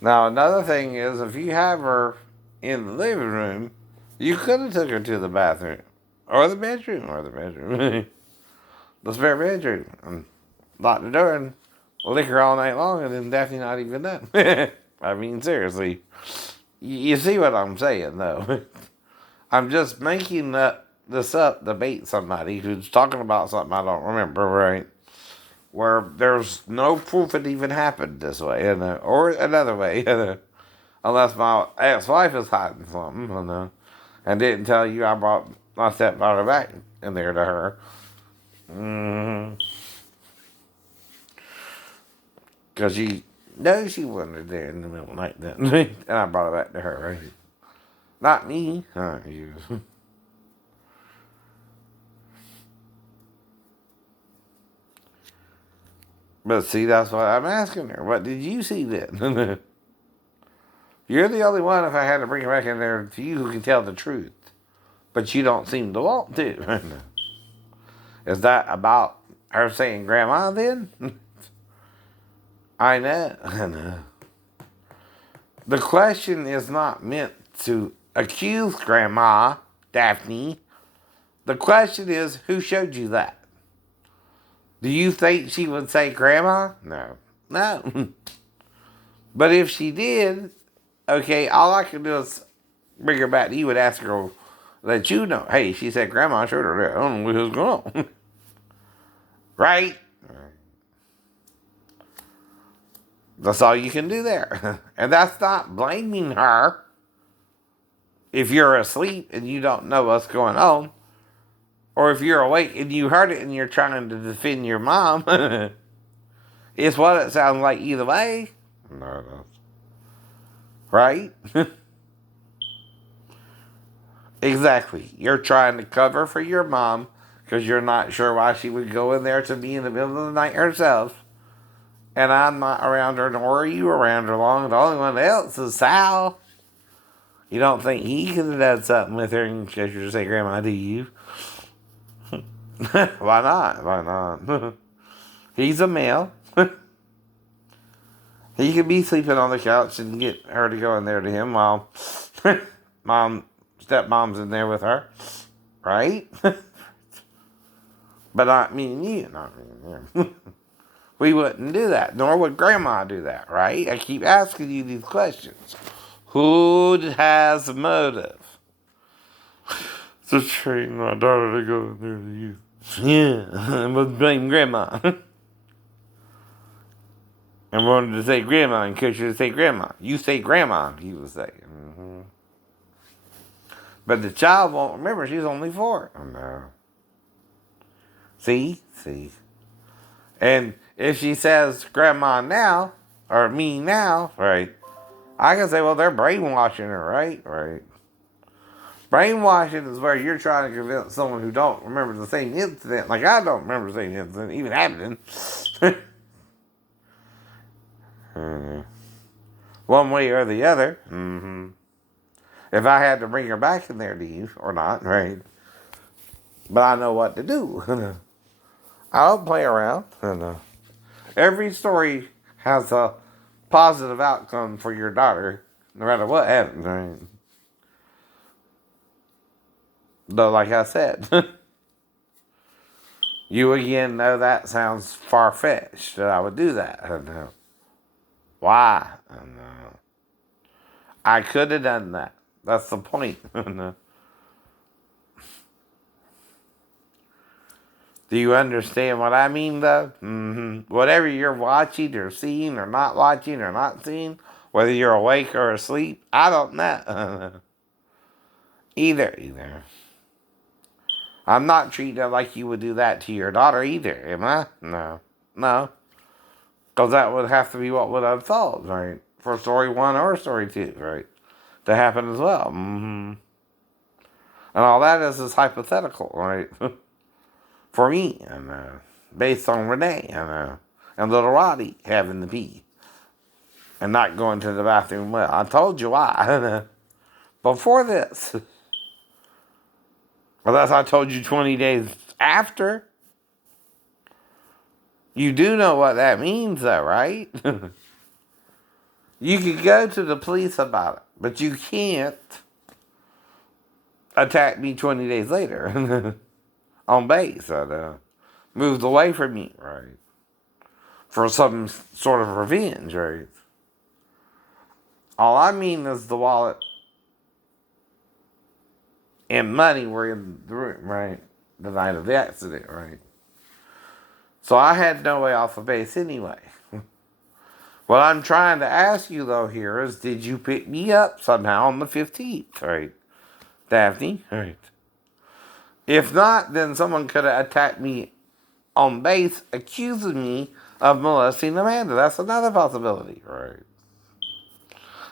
Now, another thing is, if you have her in the living room, you could have took her to the bathroom, or the bedroom, the spare bedroom, and locked the door and liquor all night long, and then Daphne not even done. I mean, seriously, you see what I'm saying, though. I'm just making this up to bait somebody who's talking about something I don't remember, right? Where there's no proof it even happened this way, or another way, unless my ex-wife is hiding something, and didn't tell you I brought my stepdaughter back in there to her. Because she knows she wasn't there in the middle of the night then. And I brought her back to her, right? Not me. You. But see, that's why I'm asking her. What did you see then? You're the only one, if I had to bring her back in there to you, who can tell the truth. But you don't seem to want to. Is that about her saying grandma then? I know. I know. The question is not meant to accuse Grandma Daphne. The question is, who showed you that? Do you think she would say grandma? No. No. But if she did, okay, all I can do is bring her back to you and ask her, let you know, hey, she said grandma, I showed her that. I don't know what's going on. Right? That's all you can do there. And that's not blaming her if you're asleep and you don't know what's going on. Or if you're awake and you heard it and you're trying to defend your mom. It's what it sounds like either way. No, no. Right? Exactly. You're trying to cover for your mom because you're not sure why she would go in there to be in the middle of the night herself. And I'm not around her, nor are you around her long. The only one else is Sal. You don't think he could have done something with her and she should say, Grandma, do you? Why not? Why not? He's a male. He could be sleeping on the couch and get her to go in there to him while stepmom's in there with her. Right? But not me and you. Not me and you. We wouldn't do that, nor would Grandma do that, right? I keep asking you these questions. Who has motive to train my daughter to go in there to you? Yeah, I must blame Grandma. And wanted to say Grandma and coach you to say Grandma. You say Grandma, he would say. Mm-hmm. But the child won't remember. She's only 4. Oh, no. See? See? And if she says Grandma now, or me now, right, I can say, well, they're brainwashing her, right? Right. Brainwashing is where you're trying to convince someone who don't remember the same incident, like I don't remember the same incident even happening. One way or the other. Mm-hmm. If I had to bring her back in there to you, or not, right? But I know what to do. I don't play around. Every story has a positive outcome for your daughter, no matter what happens, right? Though, like I said, you again know that sounds far-fetched that I would do that. I don't know. Why? I don't know. I could have done that. That's the point. Do you understand what I mean, though? Mm-hmm. Whatever you're watching or seeing or not seeing, whether you're awake or asleep, I don't know. Either. I'm not treating her like you would do that to your daughter either, am I? No. No. Because that would have to be what would have thought, right? For story 1 or story 2, right? To happen as well. Mm-hmm. And all that is hypothetical, right? For me, and based on Renee, and little Roddy having the pee and not going to the bathroom well. I told you why. Before this. Unless I told you 20 days after. You do know what that means, though, right? You could go to the police about it, but you can't attack me 20 days later on base. And moved away from me, right? For some sort of revenge, right? All I mean is the wallet and money were in the room, right? The night of the accident, right? So I had no way off of base anyway. What I'm trying to ask you, though, here is, did you pick me up somehow on the 15th, right? Daphne, right? If not, then someone could have attacked me on base, accusing me of molesting Amanda. That's another possibility, right?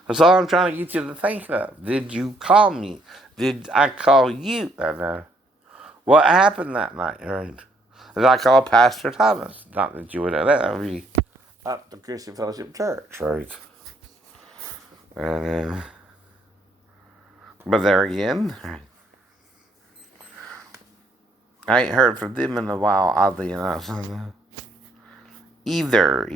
That's all I'm trying to get you to think of. Did you call me? Did I call you? And, what happened that night, right? Did I call Pastor Thomas? Not that you would know that. That would be up the Christian Fellowship Church, right? And, but there again, I ain't heard from them in a while, oddly enough. Either.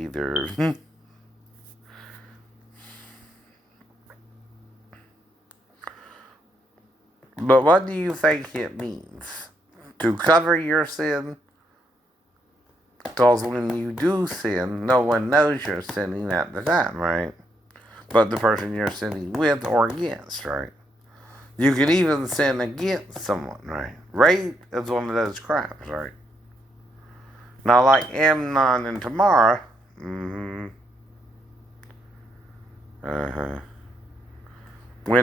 But what do you think it means? To cover your sin? Because when you do sin, no one knows you're sinning at the time, right? But the person you're sinning with or against, right? You can even sin against someone, right? Rape is one of those crimes, right? Now, like Amnon and Tamar, when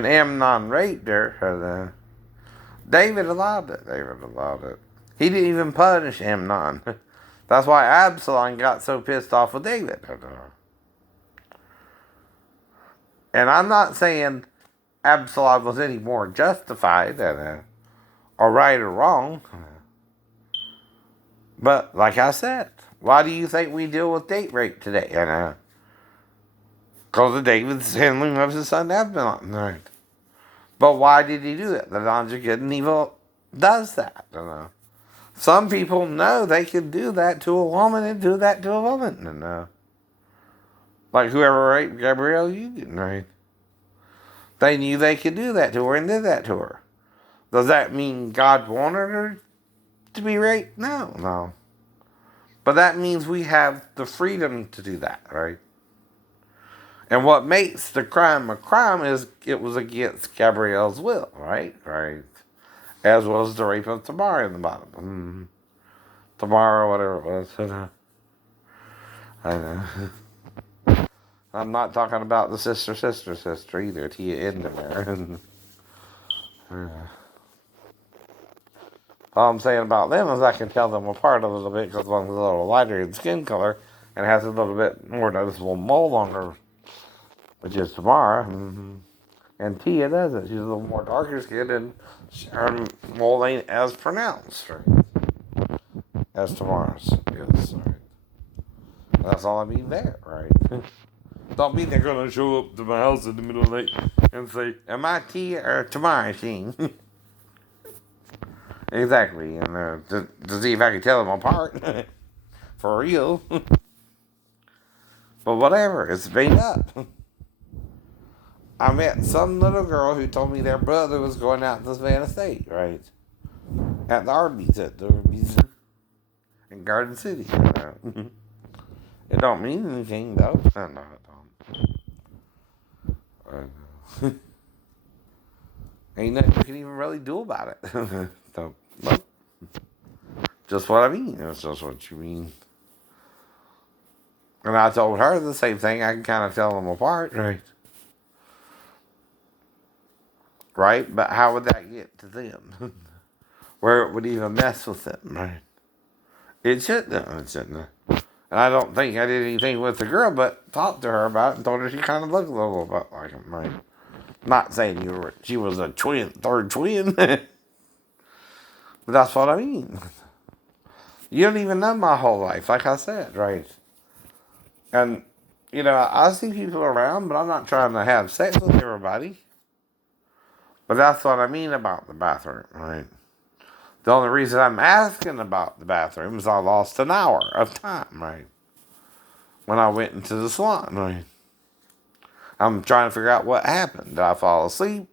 Amnon raped her, David allowed it. He didn't even punish Amnon. That's why Absalom got so pissed off with David. And I'm not saying Absalom was any more justified or right or wrong. But like I said, why do you think we deal with date rape today? Because of David's handling of his son Absalom. Right. But why did he do it? The logic good and evil does that. Some people know they can do that to a woman and do that to a woman. Like whoever raped Gabrielle Union, right? They knew they could do that to her and did that to her. Does that mean God wanted her to be raped? No. But that means we have the freedom to do that, right? And what makes the crime a crime is it was against Gabrielle's will, right? Right. As was the rape of Tamar in the bottom. Tamar or whatever it was. I know. I'm not talking about the sister either. Tia Endemir. All I'm saying about them is I can tell them apart a little bit because one's a little lighter in skin color and has a little bit more noticeable mole on her, which is Tamara. And Tia doesn't. She's a little more darker skinned and her mole ain't as pronounced as Tamara's is. Right? That's all I mean there, right? Don't mean they're going to show up to my house in the middle of the night and say, am I Tia or Tamara Sheen? Exactly. And to see if I can tell them apart. For real. But whatever. It's made up. I met some little girl who told me their brother was going out to Savannah State, right? At the Arby's in Garden City. It don't mean anything, though. No, it don't. Ain't nothing you can even really do about it. So, no. Just what I mean. That's just what you mean. And I told her the same thing. I can kind of tell them apart, right? Right? But how would that get to them? Where it would even mess with them, right? It shouldn't have. And I don't think I did anything with the girl, but talked to her about it and told her she kind of looked a little bit like him, right? Not saying she was a third twin. But that's what I mean. You don't even know my whole life, like I said, right? And, I see people around, but I'm not trying to have sex with everybody. But that's what I mean about the bathroom, right? The only reason I'm asking about the bathroom is I lost an hour of time, right? When I went into the salon, right? I'm trying to figure out what happened. Did I fall asleep?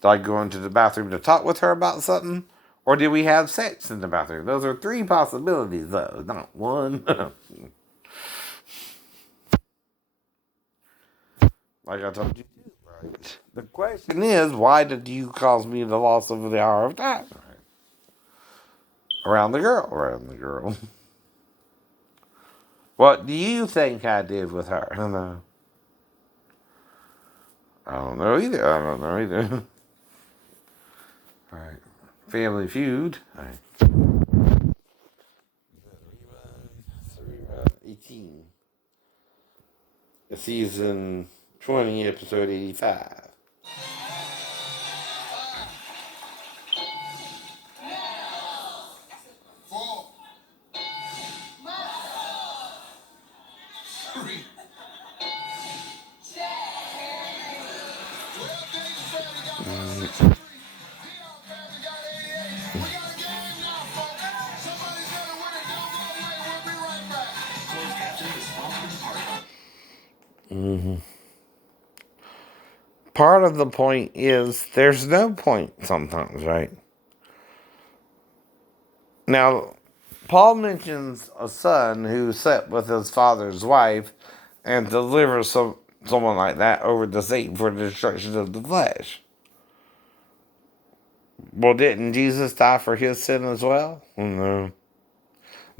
Did I go into the bathroom to talk with her about something? Or did we have sex in the bathroom? Those are three possibilities, though, not one. Like I told you, right? The question is, why did you cause me the loss of the hour of time? Right? Around the girl, around the girl. What do you think I did with her? I don't know. I don't know either. I don't know either. All right. Family Feud. All right. 18. Season 20, episode 85. Part of the point is there's no point sometimes, right? Now, Paul mentions a son who slept with his father's wife and delivers someone like that over to Satan for the destruction of the flesh. Well, didn't Jesus die for his sin as well? No.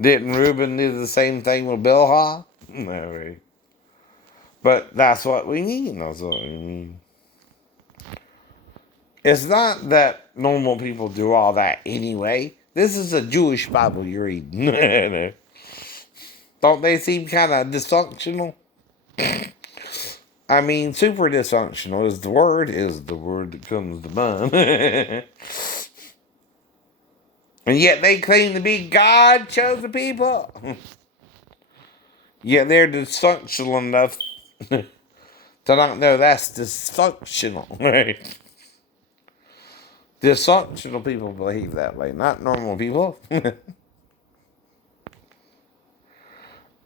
Didn't Reuben do the same thing with Bilhah? No way. But that's what we mean. That's what we mean. It's not that normal people do all that anyway. This is a Jewish Bible you're reading. Don't they seem kind of dysfunctional? I mean, super dysfunctional is the word that comes to mind. And yet they claim to be God chosen people. Yet they're dysfunctional enough to not know that's dysfunctional. Right? Dysfunctional people behave that way, not normal people.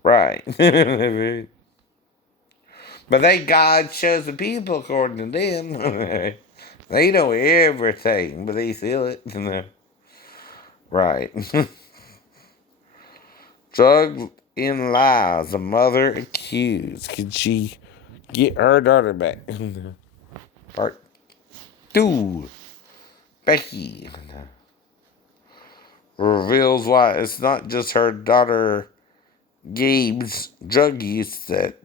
Right. But they God chosen people according to them. They know everything, but they feel it. Right. Drug in lies, a mother accused. Can she get her daughter back? Part 2. Becky reveals why it's not just her daughter Gabe's drug use that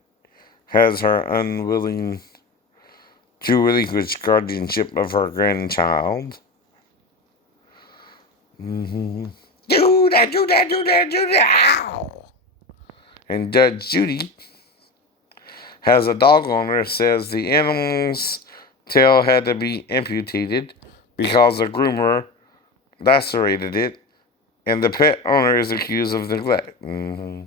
has her unwilling to relinquish guardianship of her grandchild. Mm-hmm. Do that, do that, do that, do that. Ow. And Judge Judy has a dog owner says the animal's tail had to be amputated because a groomer lacerated it, and the pet owner is accused of neglect. Mm-hmm.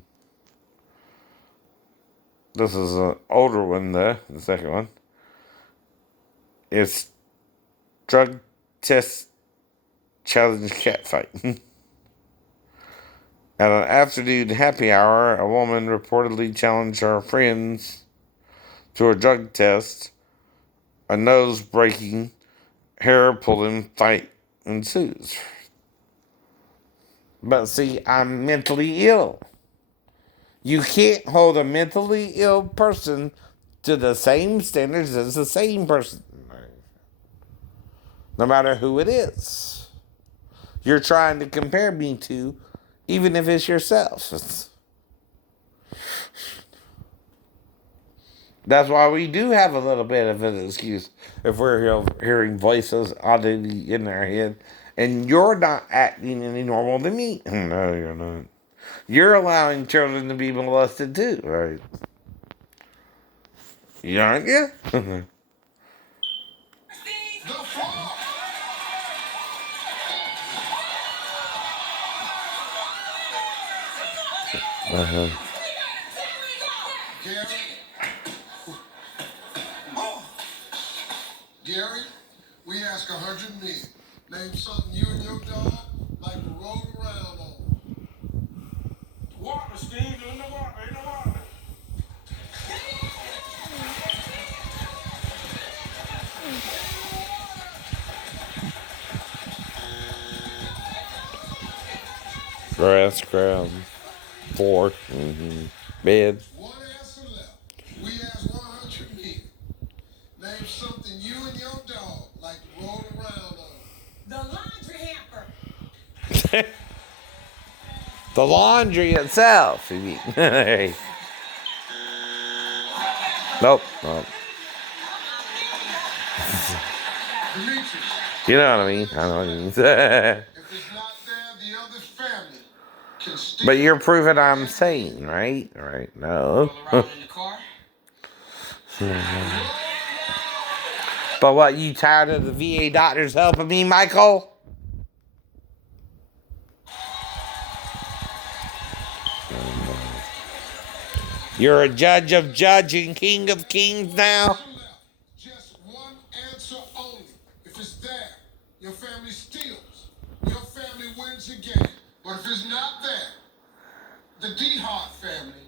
This is an older one, though, the second one. It's drug test challenge cat fight. At an afternoon happy hour, a woman reportedly challenged her friends to a drug test. A nose breaking, hair pulling fight ensues. But see, I'm mentally ill. You can't hold a mentally ill person to the same standards as the same person. No matter who it is. You're trying to compare me to, even if it's yourself. That's why we do have a little bit of an excuse if we're hearing voices oddly in our head. And you're not acting any normal to me. No, you're not. You're allowing children to be molested too, right? You aren't you? Uh-huh. Gary, we ask 100 men. Name something you and your dog like to roll around on. Water, Steve, in the water, in the water. Grass, ground, floor, bed. One answer left. We asked 100 men. Name something you and your dog like to roll around on. The laundry hamper. The laundry itself. You mean. Nope. Demetrius, You know what I mean. I know what you mean. if it's not there, the other family can steal. But you're proving I'm sane, right? Right. No. Roll around in the car. But what, you tired of the VA doctors helping me, Michael? You're a judge of judge and king of kings now? Just one answer only. If it's there, your family steals. Your family wins again. But if it's not there, the DeHart family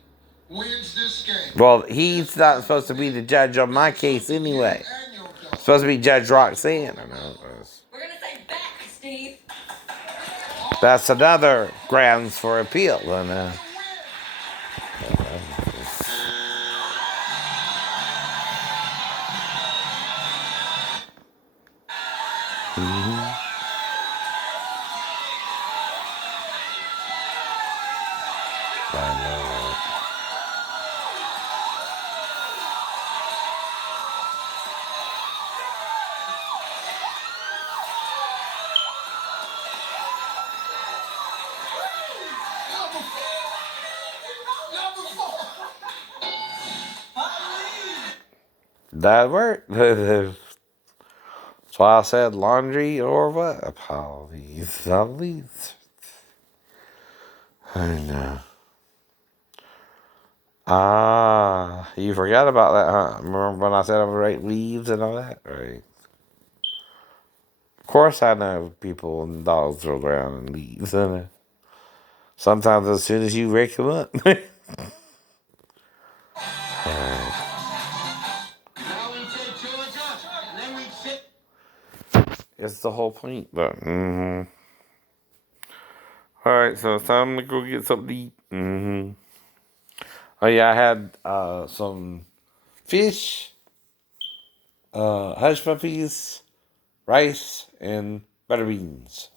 wins this game. Well, he's not supposed to be the judge on my case anyway. And your dog. Supposed to be Judge Roxanne. I know. We're gonna say back, Steve. That's another grounds for appeal. And, that worked. That's why I said laundry or what? Apologies. I know. Ah, you forgot about that, huh? Remember when I said I would rate leaves and all that? Right. Of course I know people and dogs roll around in leaves. And sometimes as soon as you wake them up. It's the whole point, but Alright, so it's time to go get something to eat. Oh yeah, I had some fish, hush puppies, rice, and butter beans.